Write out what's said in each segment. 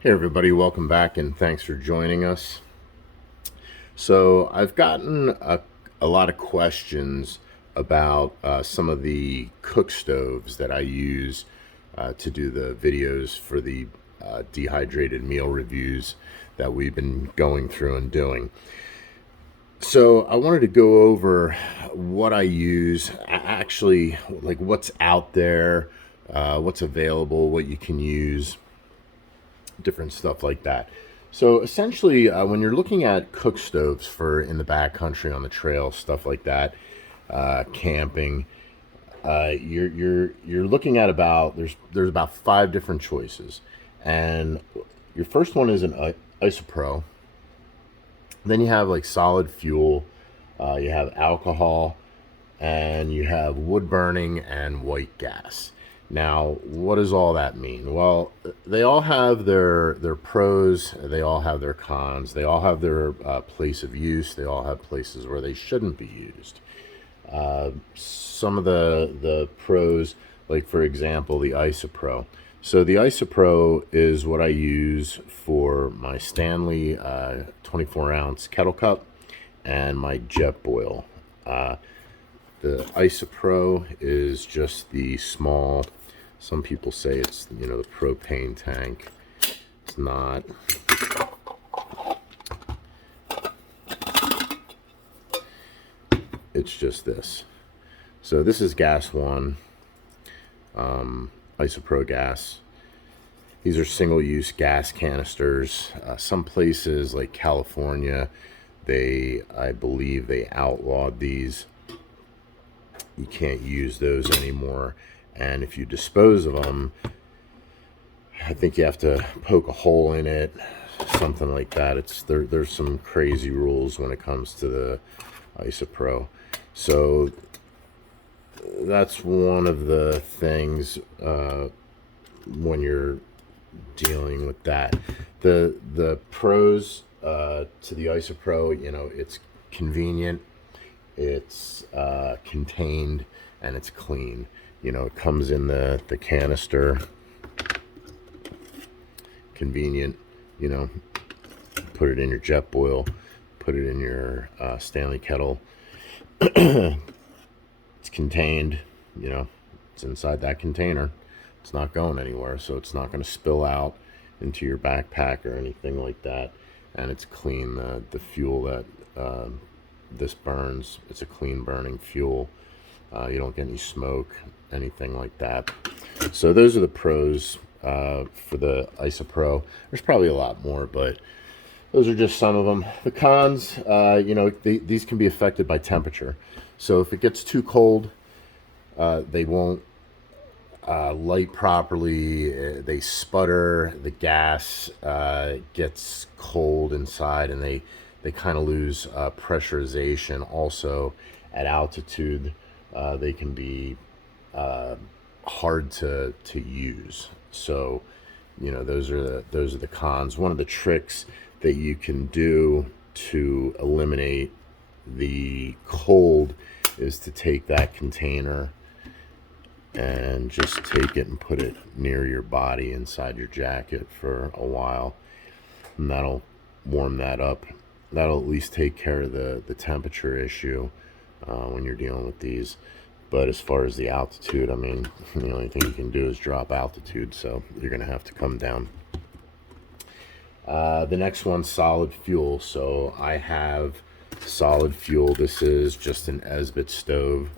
Hey everybody, welcome back and thanks for joining us. So I've gotten a lot of questions about some of the cook stoves that I use to do the videos for the dehydrated meal reviews that we've been going through and doing. So I wanted to go over what I use, actually, like what's out there, what's available, what you can use, different stuff like that. So essentially, when you're looking at cook stoves for in the backcountry on the trail, stuff like that, camping, you're looking at about there's about five different choices, and your first one is an isopro. Then you have like solid fuel, you have alcohol, and you have wood burning and white gas. Now, what does all that mean? Well, they all have their pros, they all have their cons, they all have their place of use, they all have places where they shouldn't be used. Some of the pros, like for example, the Isopro. So the Isopro is what I use for my Stanley 24 ounce kettle cup and my Jetboil. The Isopro is just the small. Some people say it's the propane tank. It's not. It's just this. So this is gas one, Isopro gas. These are single-use gas canisters. Some places like California, I believe they outlawed these. You can't use those anymore, and if you dispose of them, I think you have to poke a hole in it, something like that. There's some crazy rules when it comes to the Isopro. So that's one of the things when you're dealing with that. The pros to the Isopro, it's convenient, it's contained, and it's clean. It comes in the canister. Convenient. Put it in your Jetboil, put it in your Stanley kettle. It's contained. It's inside that container. It's not going anywhere, so it's not going to spill out into your backpack or anything like that. And it's clean. The fuel that this burns, it's a clean burning fuel. You don't get any smoke, anything like that. So those are the pros for the Isopro. There's probably a lot more, but those are just some of them. The cons, these can be affected by temperature. So if it gets too cold, they won't light properly. They sputter. The gas gets cold inside, and they kind of lose pressurization. Also, at altitude, they can be hard to use. So, those are the cons. One of the tricks that you can do to eliminate the cold is to take that container and just take it and put it near your body inside your jacket for a while, and that'll warm that up. That'll at least take care of the temperature issue when you're dealing with these. But as far as the altitude, I mean, the only thing you can do is drop altitude, so you're going to have to come down. The next one's solid fuel. So I have solid fuel. This is just an Esbit stove.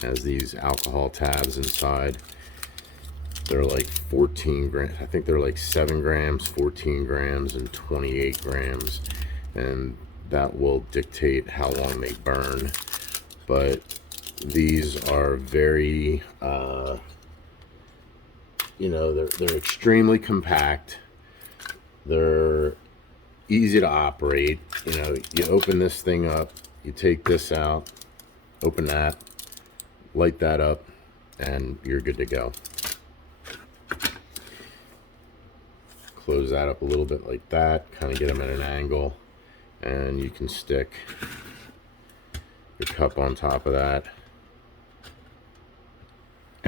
Has these alcohol tabs inside. They're like 14 grams. I think they're like 7 grams, 14 grams, and 28 grams. And that will dictate how long they burn. But these are very, they're extremely compact. They're easy to operate. You open this thing up, you take this out, open that, light that up, and you're good to go. Close that up a little bit like that, kind of get them at an angle, and you can stick your cup on top of that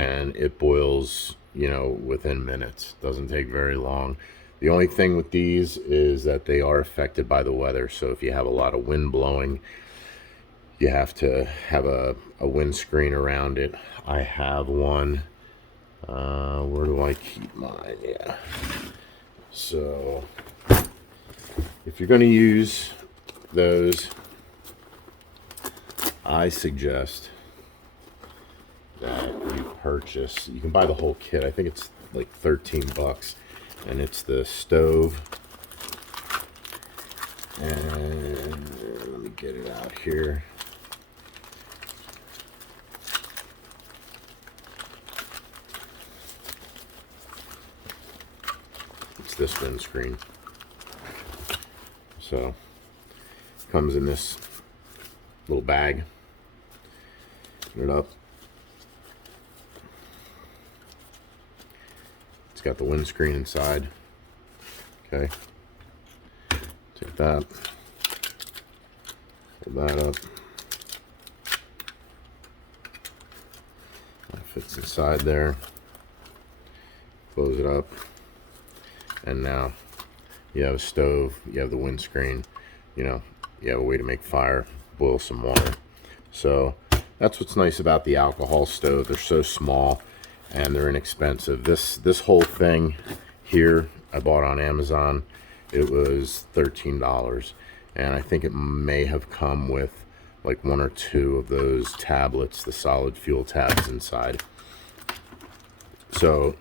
and it boils, you know, within minutes. Doesn't take very long. The only thing with these is that they are affected by the weather. So if you have a lot of wind blowing, you have to have a windscreen around it. I have one. Where do I keep mine? Yeah. So if you're going to use those, I suggest that you purchase, you can buy the whole kit. I think it's like 13 bucks, and it's the stove. And let me get it out here. It's this windscreen. So it comes in this little bag. Put it up. It's got the windscreen inside. Okay. Take that. Hold that up. That fits inside there. Close it up. And now you have a stove, you have the windscreen, you know, you have a way to make fire, boil some water. So that's what's nice about the alcohol stove. They're so small and they're inexpensive. This whole thing here I bought on Amazon. It was $13, and I think it may have come with like 1 or 2 of those tablets, the solid fuel tabs inside. So,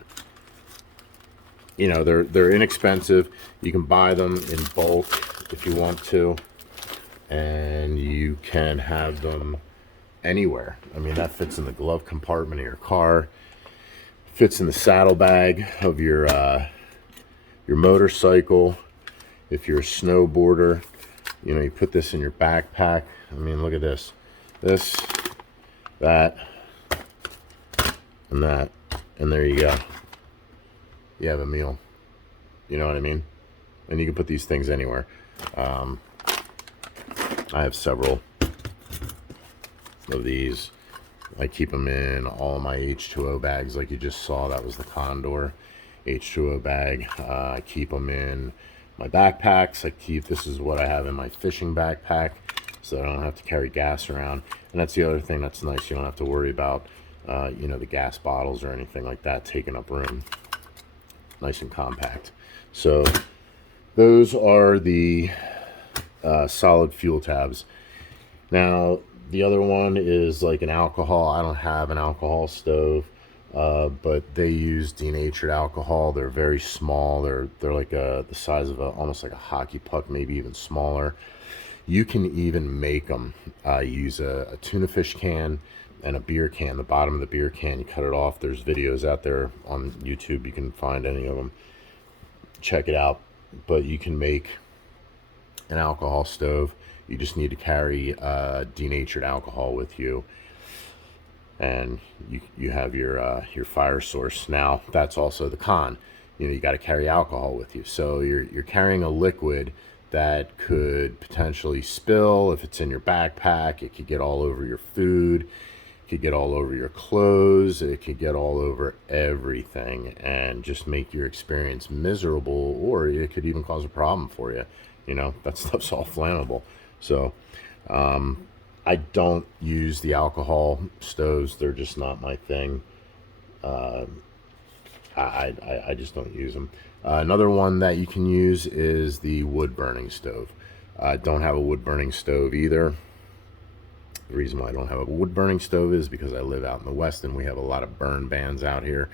you know, they're inexpensive. You can buy them in bulk if you want to, and you can have them anywhere. I mean, that fits in the glove compartment of your car, fits in the saddlebag of your motorcycle. If you're a snowboarder, you know, you put this in your backpack. I mean, look at this, that, and that, and there you go. You have a meal. You know what I mean? And you can put these things anywhere. I have several of these. I keep them in all my H2O bags, like you just saw. That was the Condor H2O bag. I keep them in my backpacks. This is what I have in my fishing backpack, so I don't have to carry gas around. And that's the other thing that's nice. You don't have to worry about, you know, the gas bottles or anything like that taking up room. Nice and compact. So those are the solid fuel tabs. Now the other one is like an alcohol. I don't have an alcohol stove, but they use denatured alcohol. They're very small. They're like the size of almost like a hockey puck, maybe even smaller. You can even make them. Use a tuna fish can and a beer can. The bottom of the beer can, you cut it off. There's videos out there on YouTube. You can find any of them. Check it out. But you can make an alcohol stove. You just need to carry denatured alcohol with you, and you have your fire source. Now that's also the con. You know, you got to carry alcohol with you, so you're carrying a liquid that could potentially spill. If it's in your backpack, it could get all over your food, it could get all over your clothes, it could get all over everything and just make your experience miserable, or it could even cause a problem for you. You know, that stuff's all flammable. So I don't use the alcohol stoves. They're just not my thing. I just don't use them. Another one that you can use is the wood burning stove. I don't have a wood burning stove either. The reason why I don't have a wood burning stove is because I live out in the West and we have a lot of burn bans out here.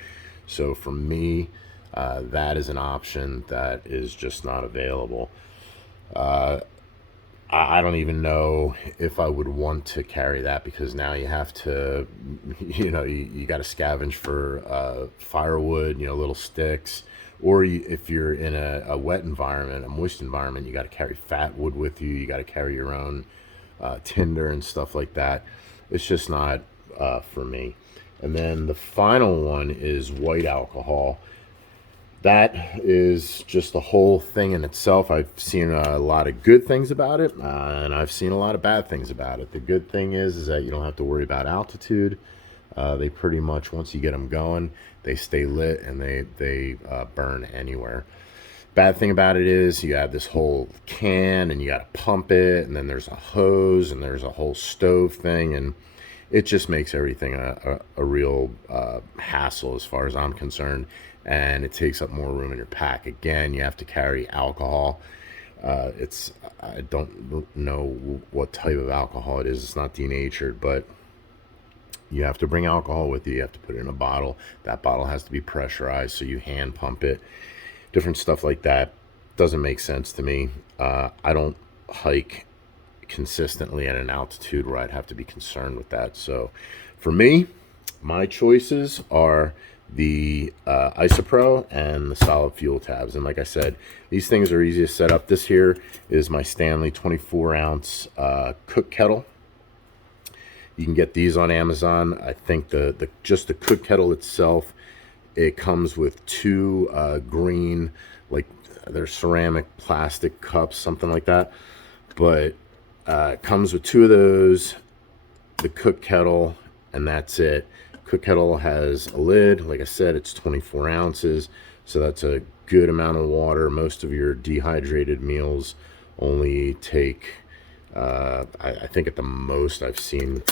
So for me, that is an option that is just not available. I don't even know if I would want to carry that, because now you have to, you know, you got to scavenge for firewood, you know, little sticks. Or if you're in a wet environment, a moist environment, you got to carry fat wood with you. You got to carry your own tinder and stuff like that. It's just not for me. And then the final one is white alcohol. That is just a whole thing in itself. I've seen a lot of good things about it, and I've seen a lot of bad things about it. The good thing is that you don't have to worry about altitude. They pretty much, once you get them going, they stay lit and they burn anywhere. Bad thing about it is you have this whole can and you got to pump it, and then there's a hose and there's a whole stove thing, and it just makes everything a real hassle as far as I'm concerned, and it takes up more room in your pack. Again, you have to carry alcohol. I don't know what type of alcohol it is. It's not denatured, but you have to bring alcohol with you. You have to put it in a bottle. That bottle has to be pressurized, so you hand pump it. Different stuff like that doesn't make sense to me. I don't hike consistently at an altitude where I'd have to be concerned with that. So for me, my choices are the Isopro and the solid fuel tabs. And like I said, these things are easy to set up. This here is my Stanley 24-ounce cook kettle. You can get these on Amazon. I think just the cook kettle itself, it comes with two green, like they're ceramic plastic cups, something like that. But it comes with two of those, the cook kettle, and that's it. Cook kettle has a lid. Like I said, it's 24 ounces, so that's a good amount of water. Most of your dehydrated meals only take, I think at the most I've seen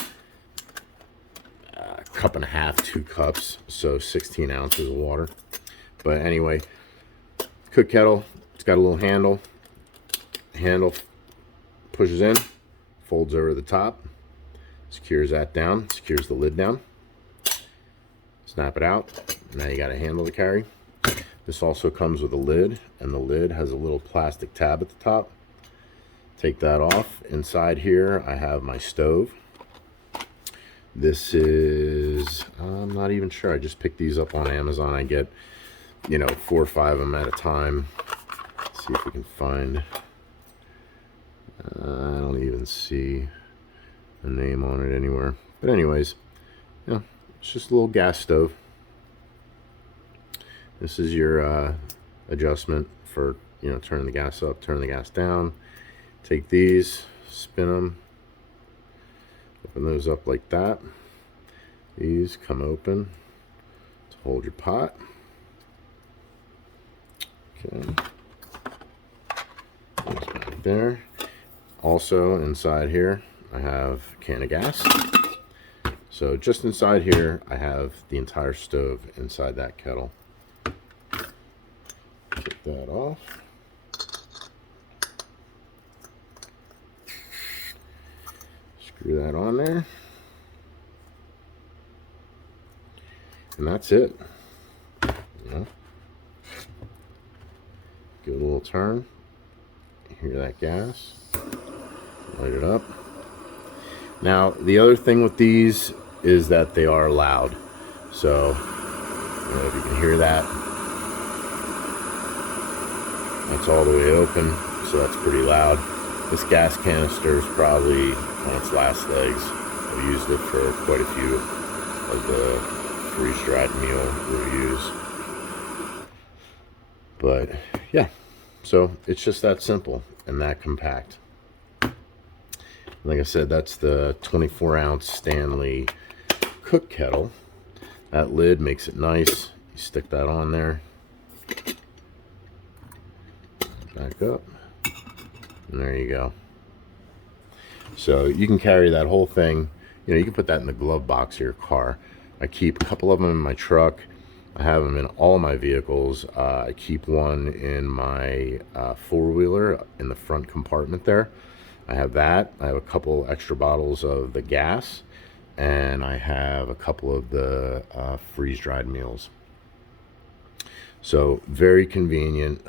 a cup and a half, 2 cups, so 16 ounces of water. But anyway, cook kettle, it's got a little handle. Handle pushes in, folds over the top, secures that down, secures the lid down. Snap it out. Now you got a handle to carry. This also comes with a lid, and the lid has a little plastic tab at the top. Take that off. Inside here I have my stove. This is, I'm not even sure, I just picked these up on Amazon. I get, 4 or 5 of them at a time. Let's see if we can find, I don't even see a name on it anywhere. But anyways, it's just a little gas stove. This is your adjustment for, turning the gas up, turning the gas down. Take these, spin them, open those up like that. These come open to hold your pot. Okay. That's back there. Also inside here, I have a can of gas. So just inside here, I have the entire stove inside that kettle. Take that off. Screw that on there. And that's it. Give it a little turn. Hear that gas. Light it up. Now, the other thing with these is that they are loud. So, if you can hear that, that's all the way open, so that's pretty loud. This gas canister is probably on its last legs. I've used it for quite a few of the freeze-dried meal reviews. But, yeah, so it's just that simple and that compact. Like I said, that's the 24-ounce Stanley cook kettle. That lid makes it nice. You stick that on there. Back up. And there you go. So you can carry that whole thing. You can put that in the glove box of your car. I keep a couple of them in my truck. I have them in all my vehicles. I keep one in my four-wheeler in the front compartment there. I have that. I have a couple extra bottles of the gas, and I have a couple of the freeze-dried meals. So very convenient,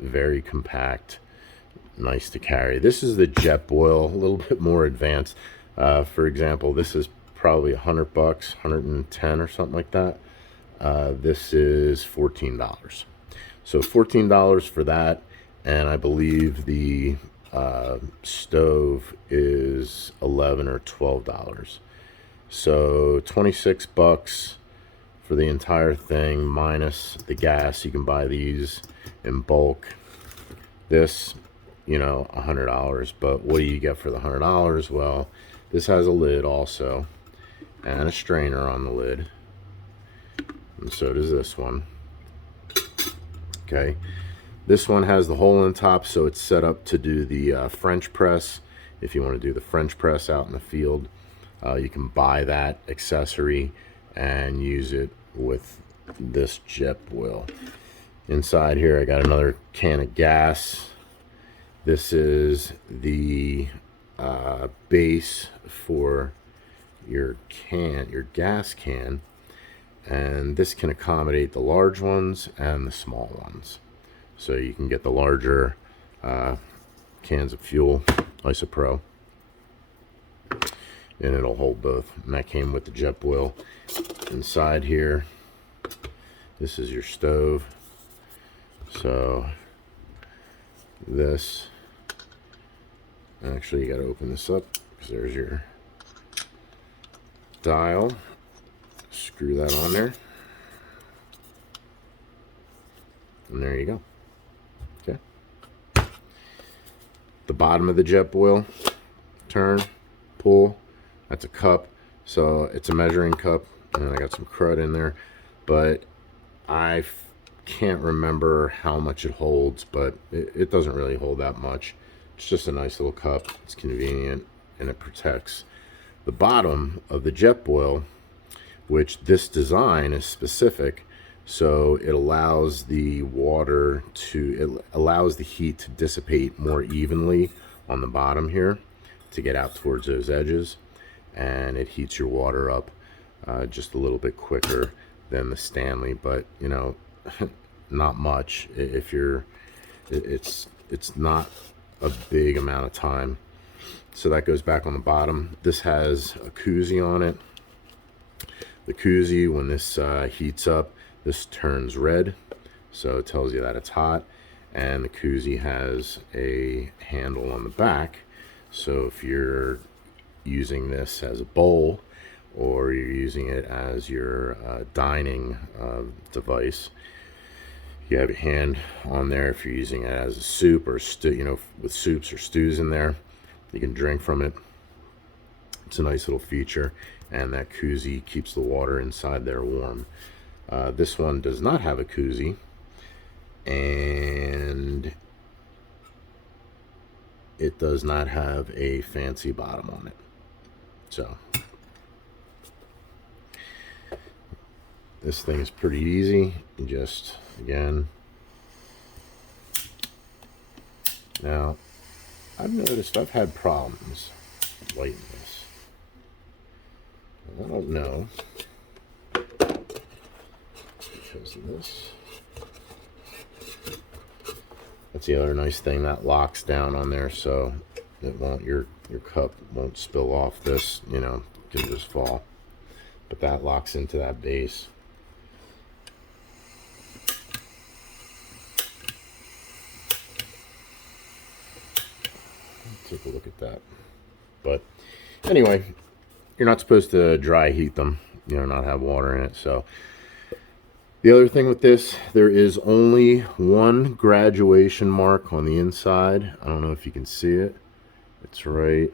very compact, nice to carry. This is the Jetboil, a little bit more advanced. For example, this is probably $100, 110 or something like that. This is $14. So $14 for that, and I believe the stove is $11 or $12. So $26 for the entire thing minus the gas. You can buy these in bulk. This, $100. But what do you get for the $100? Well, this has a lid also, and a strainer on the lid, and so does this one. Okay, this one has the hole in the top, so it's set up to do the French press. If you want to do the French press out in the field, you can buy that accessory and use it with this Jetboil. Inside here I got another can of gas. This is the base for your gas can, and this can accommodate the large ones and the small ones. So you can get the larger cans of fuel, Isopro, and it'll hold both. And that came with the Jetboil. Inside here, this is your stove. So this, actually you got to open this up because there's your dial. Screw that on there, and there you go. Okay. The bottom of the Jetboil, turn, pull. That's a cup, so it's a measuring cup, and I got some crud in there, but I can't remember how much it holds, but it doesn't really hold that much. It's just a nice little cup. It's convenient, and it protects the bottom of the Jetboil, which this design is specific, so it allows the water to, it allows the heat to dissipate more evenly on the bottom here to get out towards those edges, and it heats your water up just a little bit quicker than the Stanley, but you know, not much. If you're, it's not a big amount of time. So that goes back on the bottom. This has a koozie on it. The koozie, when this heats up, this turns red, so it tells you that it's hot. And the koozie has a handle on the back, so if you're using this as a bowl or you're using it as your dining device, you have your hand on there. If you're using it as a soup or stew, you know, with soups or stews in there, you can drink from it. It's a nice little feature, and that koozie keeps the water inside there warm. This one does not have a koozie, and it does not have a fancy bottom on it. So this thing is pretty easy. You just, again, now I've noticed I've had problems lighting this. I don't know because of this. That's the other nice thing, that locks down on there, so it won't, your cup won't spill off this, you know, can just fall. But that locks into that base. Take a look at that. But anyway, you're not supposed to dry heat them, you know, not have water in it. So the other thing with this, there is only one graduation mark on the inside. I don't know if you can see it. It's right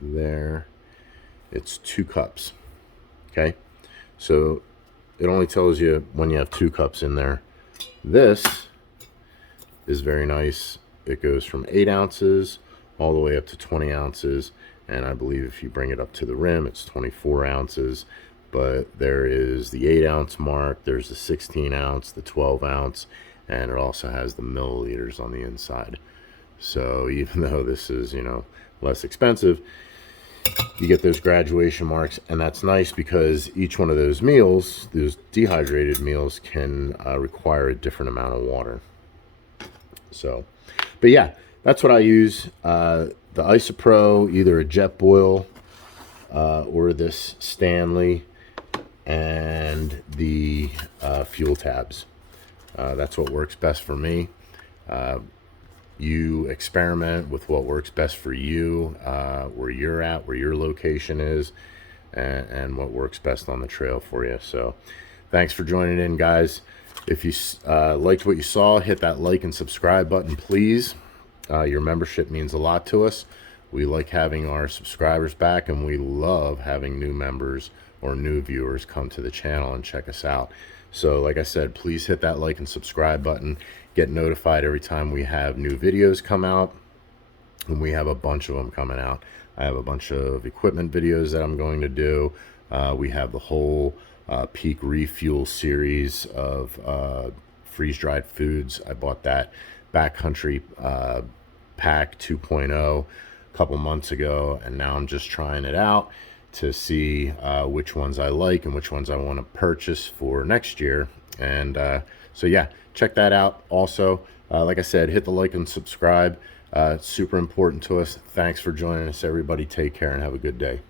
there. It's 2 cups. Okay, so it only tells you when you have 2 cups in there. This is very nice. It goes from 8 ounces all the way up to 20 ounces, and I believe if you bring it up to the rim, it's 24 ounces. But there is the 8 ounce mark, there's the 16 ounce, the 12 ounce, and it also has the milliliters on the inside. So even though this is, you know, less expensive, you get those graduation marks, and that's nice because each one of those meals, those dehydrated meals, can require a different amount of water. So, but yeah, that's what I use. The Isopro, either a Jetboil or this Stanley, and the fuel tabs. That's what works best for me. You experiment with what works best for you, where you're at, where your location is, and what works best on the trail for you. So thanks for joining in, guys. If you liked what you saw, hit that like and subscribe button, please. Your membership means a lot to us. We like having our subscribers back, and we love having new members or new viewers come to the channel and check us out. So like I said, please hit that like and subscribe button. Get notified every time we have new videos come out, and we have a bunch of them coming out. I have a bunch of equipment videos that I'm going to do. We have the whole peak refuel series of freeze-dried foods. I bought that backcountry pack 2.0 a couple months ago, and now I'm just trying it out to see which ones I like and which ones I want to purchase for next year. And so yeah, check that out. Also, like I said, hit the like and subscribe. It's super important to us. Thanks for joining us, everybody. Take care and have a good day.